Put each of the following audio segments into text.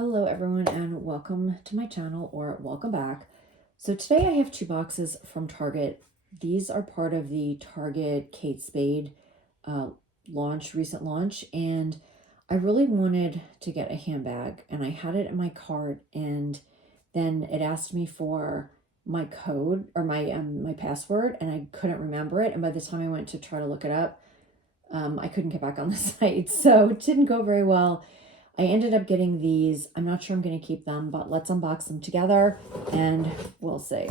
Hello everyone and welcome to my channel, or welcome back. So today I have two boxes from Target. These are part of the Target Kate Spade recent launch, and I really wanted to get a handbag and I had it in my cart, and then it asked me for my code or my password, and I couldn't remember it, and by the time I went to try to look it up, I couldn't get back on the site, so it didn't go very well. I ended up getting these. I'm not sure I'm going to keep them, but let's unbox them together and we'll see.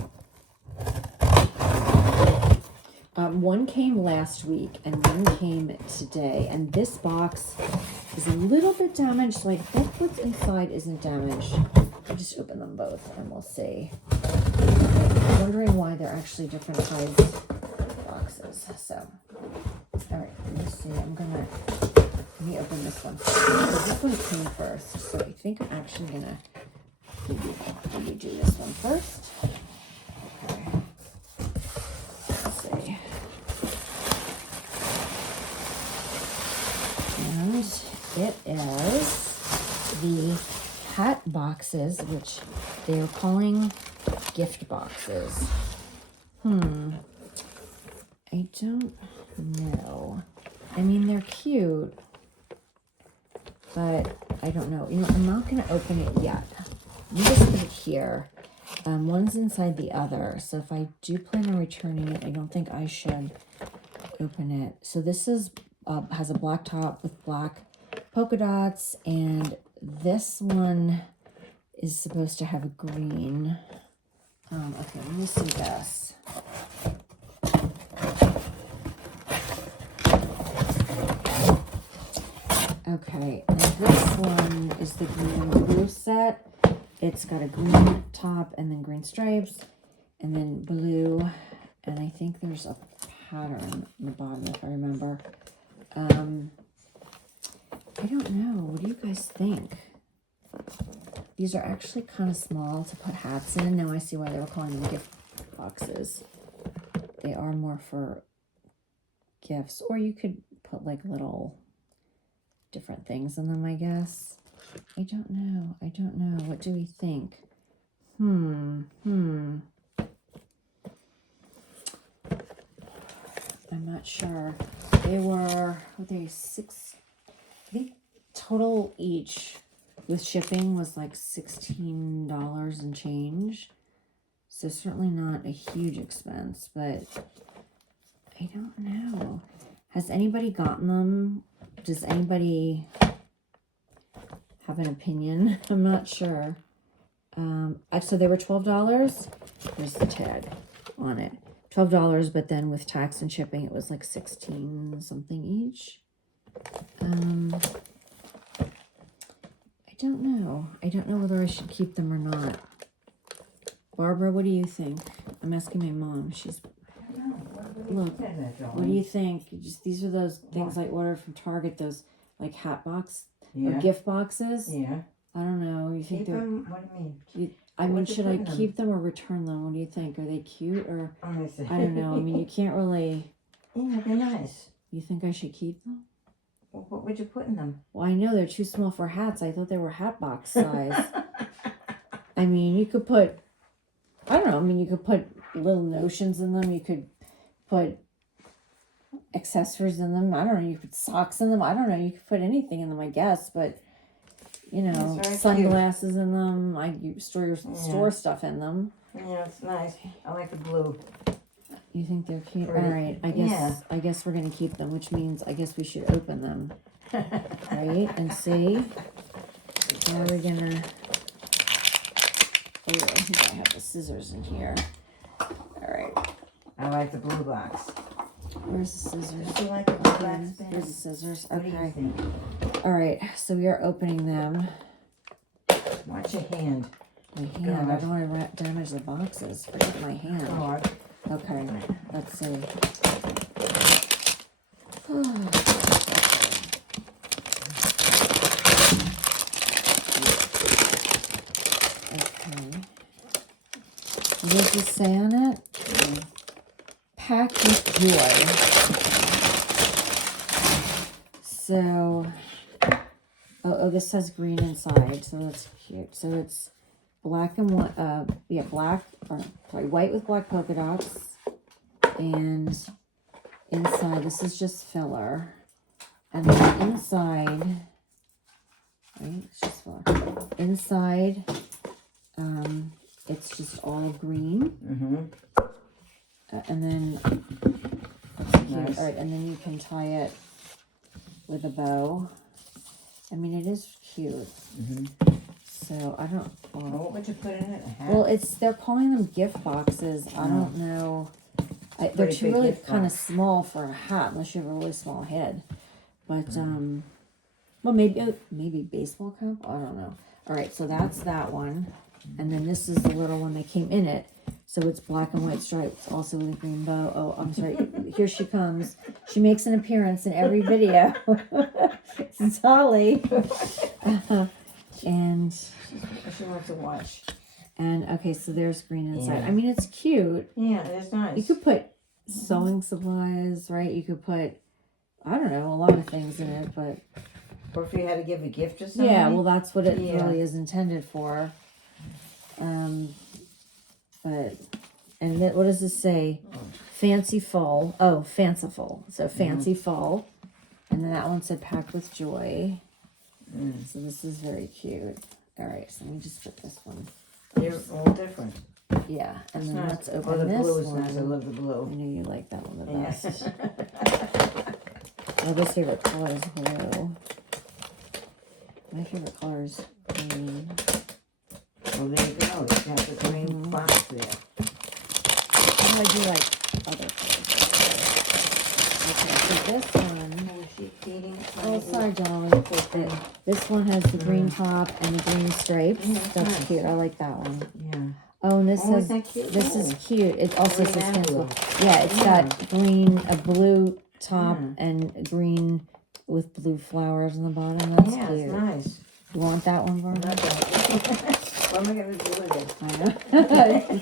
One came last week and one came today, and this box is a little bit damaged, so I hope what's inside isn't damaged. I'll just open them both and we'll see. I'm wondering why they're actually different size boxes. So, all right, let me see. Let me open this one. So this one came first, so I think I'm actually gonna maybe do this one first. Okay. Let's see. And it is the hat boxes, which they are calling gift boxes. I don't know. I mean, they're cute, but I don't know. You know, I'm not going to open it yet. I'm just put it here. One's inside the other, so if I do plan on returning it, I don't think I should open it. So this is has a black top with black polka dots, and this one is supposed to have a green. Okay, let me see this. Okay, and this one is the green and blue set. It's got a green top and then green stripes and then blue, and I think there's a pattern in the bottom if I remember. I don't know. What do you guys think? These are actually kind of small to put hats in. Now I see why they were calling them gift boxes. They are more for gifts, or you could put like little different things in them, I guess. I don't know. What do we think? I'm not sure. Were they six? I think total each with shipping was like $16 and change. So certainly not a huge expense, but I don't know. Has anybody gotten them? Does anybody have an opinion? I'm not sure. So they were $12. There's the tag on it. $12, but then with tax and shipping, it was like 16 something each. I don't know. I don't know whether I should keep them or not. Barbara, what do you think? I'm asking my mom. She's look. What do you think? These are those things I ordered from Target. Those like hat box or gift boxes. Yeah. I don't know. You think they're? What do you mean? I mean, should I keep them or return them? What do you think? Are they cute or? I don't know. I mean, you can't really. Yeah, they're nice. You think I should keep them? Well, what would you put in them? Well, I know they're too small for hats. I thought they were hat box size. I mean, you could put. I don't know. I mean, you could put little notions in them. You could put accessories in them. I don't know. You could put socks in them. I don't know. You could put anything in them, I guess. But you know, sunglasses in them. You store your store stuff in them. Yeah, it's nice. I like the blue. You think they're cute? Pretty. All right. I guess we're gonna keep them, which means I guess we should open them, right? And see. How are we gonna? Oh, I think I have the scissors in here. All right. I like the blue box. Where's the scissors? Do you like the blue box? Here's the scissors. What do you think? All right. So we are opening them. Watch your hand. My hand. I don't want to damage the boxes. Forget my hand. Oh, okay. Let's see. Okay. What does it say on it? Packed with joy. So, Oh, this has green inside, so that's cute. So it's black and white. White with black polka dots, and inside this is just filler, and then inside, right? It's just filler. Inside, it's just all green. And then that's cute. Nice. All right, and then you can tie it with a bow. I mean, it is cute. So I don't. What would you put in it? A hat? Well, they're calling them gift boxes. I don't know. They're Pretty too big really gift kind of box. small for a hat, unless you have a really small head. But well, maybe baseball cap. I don't know. All right, so that's that one, and then this is the little one that came in it. So it's black and white stripes, also with a green bow. Oh, I'm sorry. Here she comes. She makes an appearance in every video. It's Dolly. And She wants to watch. And okay, so there's green inside. Yeah. I mean, it's cute. Yeah, it's nice. You could put sewing supplies, right? You could put, I don't know, a lot of things in it, but Or if you had to give a gift or something. yeah, well, that's what it Yeah. really is intended for. But and then, what does this say? Fancy fall. Oh, fanciful. So fancy fall, and then that one said packed with joy. So this is very cute. All right, so let me just put this one. They're all different. Yeah, and then Nice. let's Oh, open the this blue is one. nice. I love the I blue. knew you liked that one the Yeah. best. My favorite color is blue. My favorite color is green. Well, there you go. It's got the green box there. Oh, I do like other colors. Okay, so this one. Oh, is she feeding? Oh, sorry, Dolly. This one has the green top and the green stripes. Yeah, That's nice. cute. I like that one. Yeah. Oh, and this Oh, has isn't that cute? this is cute. It also Green says and pencil. blue. Yeah, it's Yeah. got a blue top Yeah. and green with blue flowers on the bottom. That's Yeah, cute. it's nice. You want that one, Barbara? Not that. What am I going to do with it? I know.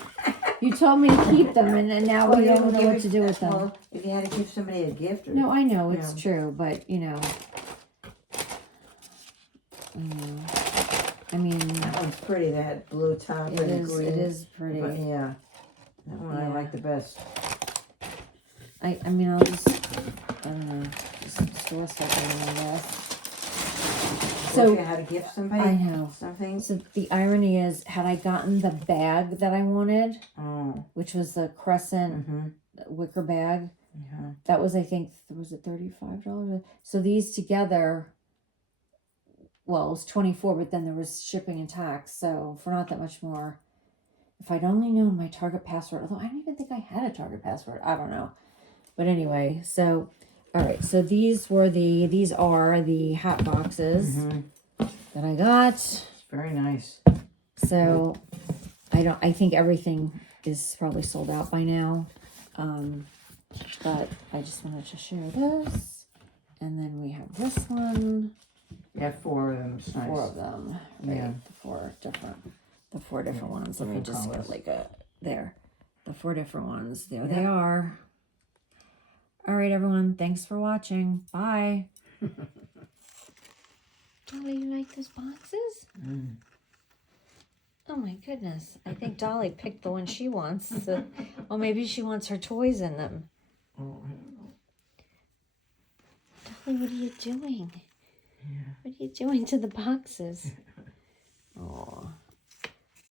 You told me to keep them, and now we you don't know give what it- to do with them. Well, if you had to give somebody a gift or... No, I know it's Yeah. true, but I mean, That one's pretty, that blue top it and the is. green. It is pretty. But yeah. That one I Yeah. like the best. I mean, I'll just I don't know, just store stuff in them, I guess. So So if you had to gift somebody I know. something. So the irony is, had I gotten the bag that I wanted, Oh. which was the crescent wicker bag, Yeah. that was, I think, was it $35? So these together, well, it was 24, but then there was shipping and tax. So for not that much more, if I'd only known my Target password, although I don't even think I had a Target password, I don't know. But anyway, so all right, so these are the hat boxes that I got. It's very nice. So I think everything is probably sold out by now. But I just wanted to share this. And then we have this one. Yeah, 4 of them. It's nice. 4 of them. Right? Yeah. The four different ones. Let me different just colors. get like there. The 4 different ones. There Yeah. they are. All right, everyone. Thanks for watching. Bye. Dolly, you like those boxes? Oh my goodness. I think Dolly picked the one she wants. Well, maybe she wants her toys in them. Oh, I don't know. Dolly, what are you doing? What are you doing to the boxes?